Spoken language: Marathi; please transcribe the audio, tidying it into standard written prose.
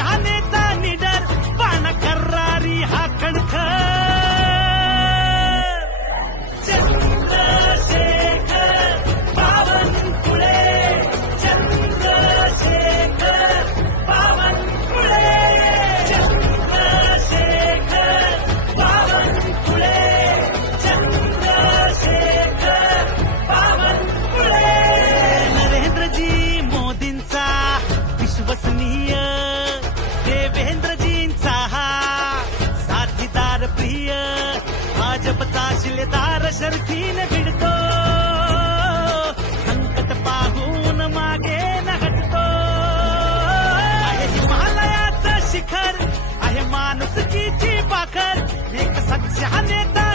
सच्चा नेता निडर बाण करारी हा कणखर चंद्रशेखर बावनकुळे चंद्रशेखर बावनकुळे चंद्रशेखर बावनकुळे चंद्रशेखर बावनकुळे नरेंद्रजी मोदींचा विश्वसनीय देवेंद्रजींचा हा साथीदार प्रिय भाजपचा शिलेदार शर्थीने भिडतो संकट पाहून मागे न हटतो आहे हिमालयाचं शिखर आहे माणुसकीची पाखर एक सच्चा नेता